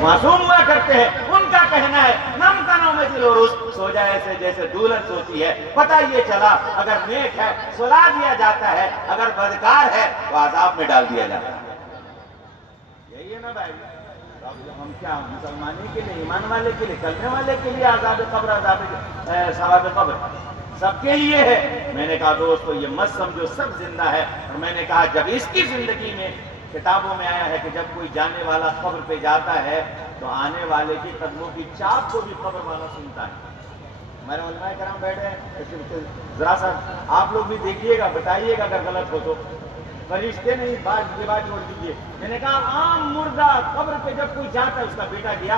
معصوم ہوا کرتے ہیں، ان کا کہنا ہے نم کا نام سو جائے ایسے جیسے دولت سوتی ہے۔ پتہ یہ چلا اگر نیک ہے سلا دیا جاتا ہے، اگر بدکار ہے تو عذاب میں ڈال دیا جاتا ہے۔ یہی ہے نا بھائی، ہم کیا مسلمانی کے لیے، ایمان والے کے لیے، کلمے والے کے لیے عذاب قبر، عذاب ثواب قبر سب کے لیے ہے۔ میں نے کہا دوستو یہ مت سمجھو سب زندہ ہے، اور میں نے کہا جب اس کی زندگی میں کتابوں میں آیا ہے کہ جب کوئی جانے والا قبر پہ جاتا ہے تو آنے والے کی قدموں کی چاپ کو بھی قبر والا سنتا ہے۔ ہمارے علماء کرام بیٹھے ہیں، ذرا سا آپ لوگ بھی دیکھیے گا، بتائیے گا اگر غلط ہو تو۔ فرشتے نہیں، بات کی بات چھوڑ دیجیے۔ میں نے کہا عام مردہ قبر پہ جب کوئی جاتا ہے، اس کا بیٹا گیا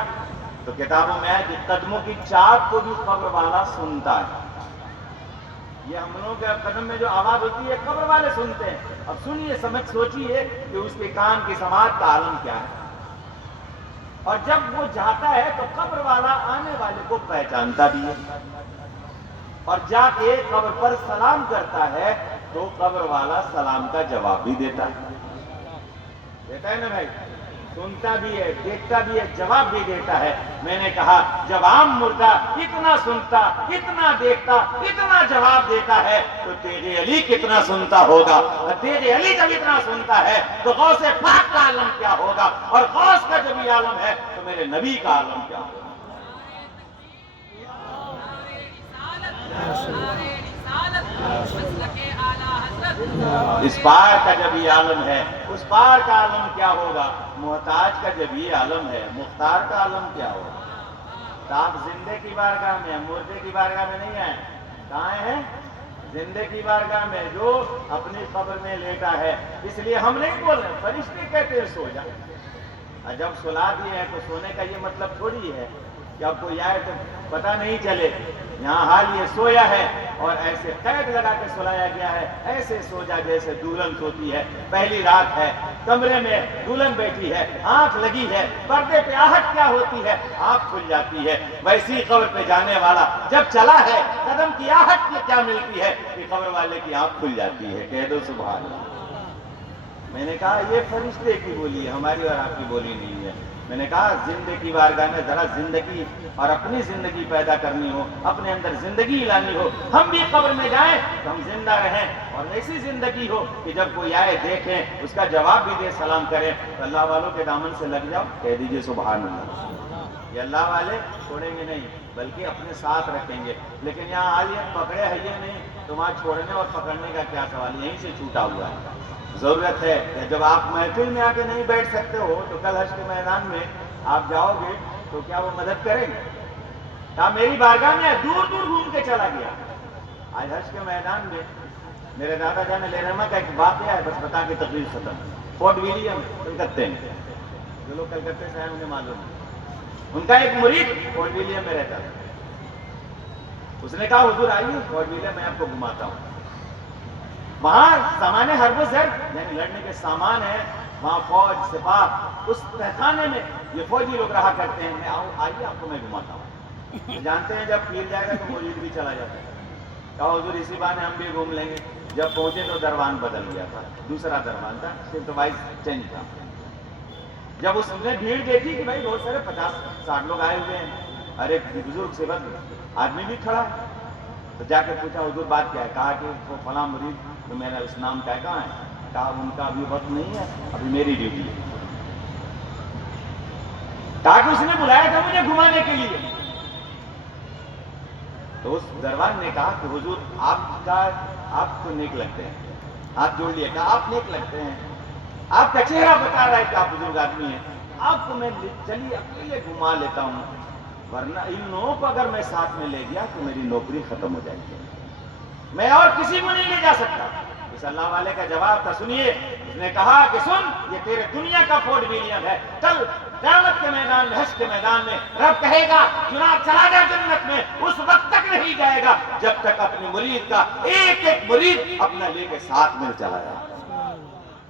تو کتابوں میں آیا کہ قدموں کی چاپ کو بھی قبر والا سنتا ہے۔ یہ ہم لوگوں کے قدم میں جو آواز ہوتی ہے قبر والے سنتے ہیں۔ اب سنیے، سمجھ سوچیے کہ اس کے کان کی سماعت کا عالم کیا ہے۔ اور جب وہ جاتا ہے تو قبر والا آنے والے کو پہچانتا بھی ہے، اور جا کے قبر پر سلام کرتا ہے تو قبر والا سلام کا جواب بھی دیتا ہے نا بھائی، سنتا بھی ہے، دیکھتا بھی ہے، جواب بھی دیتا ہے۔ میں نے کہا جب عام مردہ اتنا سنتا، اتنا دیکھتا، اتنا جواب دیتا ہے تو تیرے علی کتنا سنتا ہوگا، اور تیرے علی جب اتنا سنتا ہے تو غوث پاک کا عالم کیا ہوگا، اور غوث کا جب یہ عالم ہے تو میرے نبی کا عالم کیا ہوگا۔ اس پار کا جب یہ عالم ہے اس پار کا عالم کیا ہوگا، محتاج کا جب یہ عالم ہے مختار کا عالم کیا ہوگا۔ تو آپ زندے کی بارگاہ میں، مردے کی بارگاہ میں نہیں آئے، کہاں ہیں؟ زندے کی بارگاہ میں، جو اپنی قبر میں لیٹا ہے۔ اس لیے ہم نہیں بول رہے، فرشتے کہتے ہیں سو جا، اور جب سلا دیے ہیں تو سونے کا یہ مطلب تھوڑی ہے کہ اب کوئی آئے تو پتہ نہیں چلے۔ یہاں حال یہ سویا ہے اور ایسے قید لگا کے سلایا گیا ہے، ایسے سو جا جیسے دلہن سوتی ہے۔ پہلی رات ہے، کمرے میں دلہن بیٹھی ہے، آنکھ لگی ہے، پردے پہ آہٹ کیا ہوتی ہے، آنکھ کھل جاتی ہے۔ ویسی قبر پہ جانے والا جب چلا ہے، قدم کی آہٹ کی کیا ملتی ہے کہ قبر والے کی آنکھ کھل جاتی ہے۔ کہہ دو سبحان اللہ۔ میں نے کہا یہ فرشتے کی بولی ہے، ہماری اور آپ کی بولی نہیں ہے۔ میں نے کہا زندے کی بارگاہ میں ذرا زندگی اور اپنی زندگی پیدا کرنی ہو، اپنے اندر زندگی لانی ہو، ہم بھی قبر میں جائیں تو ہم زندہ رہیں، اور ایسی زندگی ہو کہ جب کوئی آئے دیکھیں، اس کا جواب بھی دے، سلام کریں۔ تو اللہ والوں کے دامن سے لگ جاؤ، کہہ دیجئے سبحان اللہ۔ یہ اللہ والے چھوڑیں گے نہیں بلکہ اپنے ساتھ رکھیں گے۔ لیکن یہاں حال یہ پکڑے ہے یہ نہیں تو وہاں چھوڑنے اور پکڑنے کا کیا سوال، یہیں سے چھوٹا ہوا ہے۔ ضرورت ہے کہ جب آپ محفل میں آ کے نہیں بیٹھ سکتے ہو تو کل حشر کے میدان میں آپ جاؤ گے تو کیا وہ مدد کریں گے؟ کہا میری بارگاہ میں دور دور گھوم کے چلا گیا۔ آج حشر کے میدان میں میرے دادا جان علیہ رحمہ کا ایک واقعہ ہے، بس بتا کے تقریر ختم۔ فورٹ ولیم کلکتے میں، جو لوگ کلکتے سے ہیں انہیں معلوم ہے، ان کا ایک مرید فورٹ ولیم میں رہتا تھا۔ اس نے کہا حضور آئیے فورٹ ولیم میں آپ کو گھماتا ہوں۔ وہاں سامان حرب و زر یعنی لڑنے کے سامان ہیں، وہاں فوج سپاہ، اس تہخانے میں یہ فوجی لوگ رہا کرتے ہیں۔ میں آؤں، آئیے آپ کو میں گھماتا ہوں۔ جانتے ہیں جب پیر جائے گا تو مرید بھی چلا جاتا ہے۔ کہا حضور اسی بہانے ہم بھی گھوم لیں گے۔ جب پہنچے تو دربان بدل گیا تھا، دوسرا دربان تھا، صرف وائس چینج تھا۔ جب اس نے بھیڑ دیکھی کہ بھائی بہت سارے 50-60 لوگ آئے ہوئے ہیں، اور ایک بزرگ سے بد آدمی بھی کھڑا ہے، تو جا کے پوچھا حضور بات کیا ہے؟ کہا کہ وہ فلاں مرید تو میرا اس نام کا کہاں ہے؟ کہا ان کا ابھی وقت نہیں ہے، ابھی میری ڈیوٹی ہے۔ کہا کہ اس نے بلایا تھا مجھے گھمانے کے لیے۔ تو اس دربان نے کہا کہ حضور آپ کو نیک لگتے ہیں، ہاتھ جوڑ لیا، کہا آپ نیک لگتے ہیں، آپ کا چہرہ بتا رہا ہے کہ آپ بزرگ آدمی ہیں، آپ کو میں چلیے اکیلے گھما لیتا ہوں، ورنہ ان لوگوں کو اگر میں ساتھ میں لے گیا تو میری نوکری ختم ہو جائے گی، میں اور کسی کو نہیں لے جا سکتا۔ اس اللہ والے کا جواب تھا، سنیے۔ اس نے کہا کہ سن، یہ تیرے دنیا کا فورٹ ولیم ہے، کل قیامت کے میدان میں، حشر کے میدان میں رب کہے گا جناب چلا جا جنت میں، اس وقت تک نہیں جائے گا جب تک اپنے مرید کا ایک ایک مرید اپنا لے کے ساتھ میں چلا جائے۔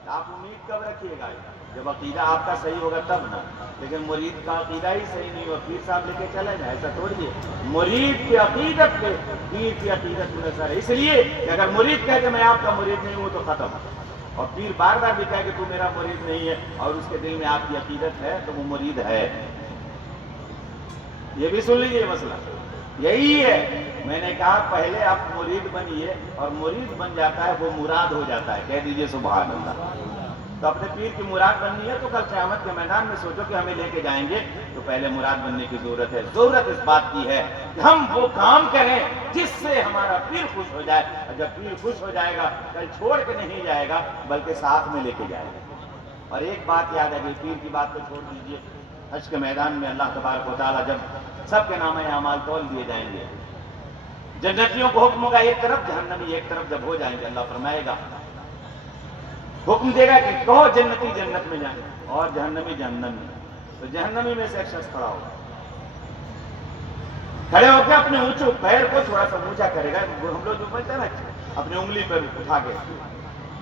آپ امید کب رکھیے گا؟ جب عقیدہ آپ کا صحیح ہوگا تب نا، لیکن مرید کا عقیدہ ہی صحیح نہیں ہو، پیر صاحب لے کے چلے جائے، ایسا تھوڑی ہے۔ مرید کی عقیدت پہ پیر کی عقیدت منحصر ہے۔ اس لیے کہ اگر مرید کہے کہ میں آپ کا مرید نہیں ہوں تو ختم۔ اور پیر بار بار بھی کہے کہ تو میرا مرید نہیں ہے اور اس کے دل میں آپ کی عقیدت ہے تو وہ مرید ہے. یہ بھی سن لیجیے مسئلہ یہی ہے. میں نے کہا پہلے آپ مرید بنیے اور مرید بن جاتا ہے وہ مراد ہو جاتا ہے. کہہ دیجئے سبحان اللہ. تو اپنے پیر کی مراد بننی ہے تو کل قیامت کے میدان میں سوچو کہ ہمیں لے کے جائیں گے تو پہلے مراد بننے کی ضرورت ہے. ضرورت اس بات کی ہے کہ ہم وہ کام کریں جس سے ہمارا پیر خوش ہو جائے. اور جب پیر خوش ہو جائے گا کل چھوڑ کے نہیں جائے گا بلکہ ساتھ میں لے کے جائے گا. اور ایک بات یاد ہے کہ پیر کی بات تو چھوڑ دیجیے. حج کے میدان میں اللہ تبارک و تعالیٰ جب سب کے نامہ اعمال تول دیے جائیں گے, جنتیوں کو حکم ہوگا ایک طرف, جہنمی ایک طرف. جب ہو جائیں گے اللہ فرمائے گا, حکم دے گا کہ کہو جنتی جنت میں جائیں اور جہنمی جہنم میں. تو جہنمی میں سے ایک شخص کھڑا ہوگا, کھڑے ہو کے اپنے اونچے پیر کو تھوڑا سا اونچا کرے گا. ہم لوگ جو بولتے ہیں نا اپنی انگلی پر اٹھا کے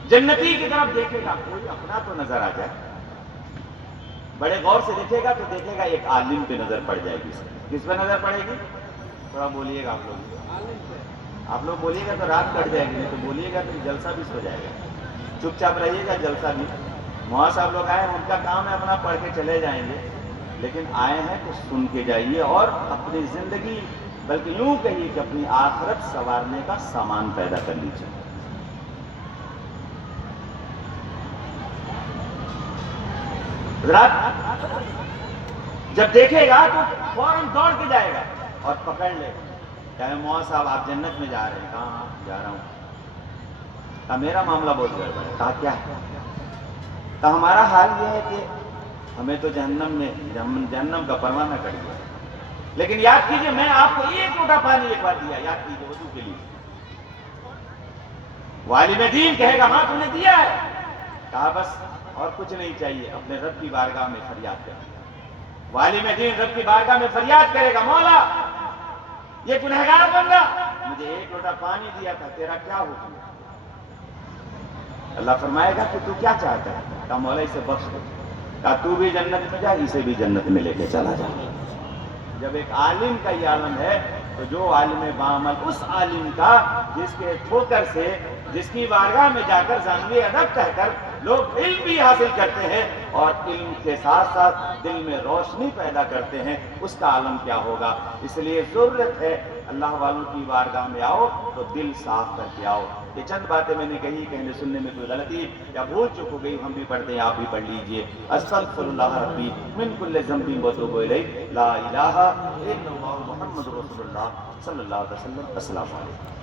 جنتی کی طرف دیکھے گا, کوئی اپنا تو نظر آ جائے. بڑے غور سے دیکھے گا تو دیکھے گا ایک عالم پہ نظر پڑ جائے گی. کس پہ نظر پڑے گی؟ تھوڑا بولیے گا آپ لوگ بولیے گا تو رات کٹ جائے گی, نہیں تو بولیے گا تو جلسہ بھی سو جائے گا. چپ چاپ رہیے گا, جلسہ بھی. وہاں صاحب لوگ آئے, ان کا کام ہے اپنا پڑھ کے چلے جائیں گے, لیکن آئے ہیں تو سن کے جائیے اور اپنی زندگی بلکہ یوں کہیے کہ اپنی آخرت سنوارنے کا سامان پیدا کر لیجیے. جب دیکھے گا تو فوراً دوڑ کے جائے گا اور پکڑ لے گا. کہے مولانا صاحب آپ جنت میں جا رہے ہیں؟ کہاں؟ ہاں جا رہا ہوں. کہا میرا معاملہ بہت گڑبڑ ہے. کہا کیا ہے؟ کہا ہمارا حال یہ ہے کہ ہمیں تو جہنم کا پروانہ کٹ گیا, لیکن یاد کیجئے میں آپ کو ایک لوٹا پانی ایک بار دیا, یاد کیجئے وضو کے لیے. عالم دین کہے گا ہاں تم نے دیا ہے. کہا بس اور کچھ نہیں چاہیے, اپنے رب کی بارگاہ میں فریاد کرے. عالم دین رب کی بارگاہ میں فریاد کرے گا, مولا یہ گنہگار بندہ مجھے ایک لوٹا پانی دیا تھا, تیرا کیا حکم ہے؟ اللہ فرمائے گا کہ تو کیا چاہتا ہے؟ کہا مولا اسے بخش دے. کہا تو بھی جنت میں جا, اسے بھی جنت میں لے کے چلا جا. جب ایک عالم کا یہ عالم ہے تو جو عالم بعمل اس عالم کا جس کے ٹھوکر سے, جس کی بارگاہ میں جا کر ثانوی ادب کہہ کر لوگ علم بھی حاصل کرتے ہیں اور علم کے ساتھ ساتھ دل میں روشنی پیدا کرتے ہیں, اس کا عالم کیا ہوگا. اس لیے ضرورت ہے اللہ والوں کی بارگاہ میں آؤ تو دل صاف کر کے آؤ. یہ چند باتیں میں نے کہی, کہنے سننے میں کوئی غلطی یا بھول چک ہو گئی ہم بھی پڑھتے ہیں, آپ بھی پڑھ لیجئے. استغفر اللہ ربی من کل ذنب واتوب الیہ, لا الہ الا اللہ محمد رسول اللہ صلی اللہ علیہ وسلم. السلام علیکم.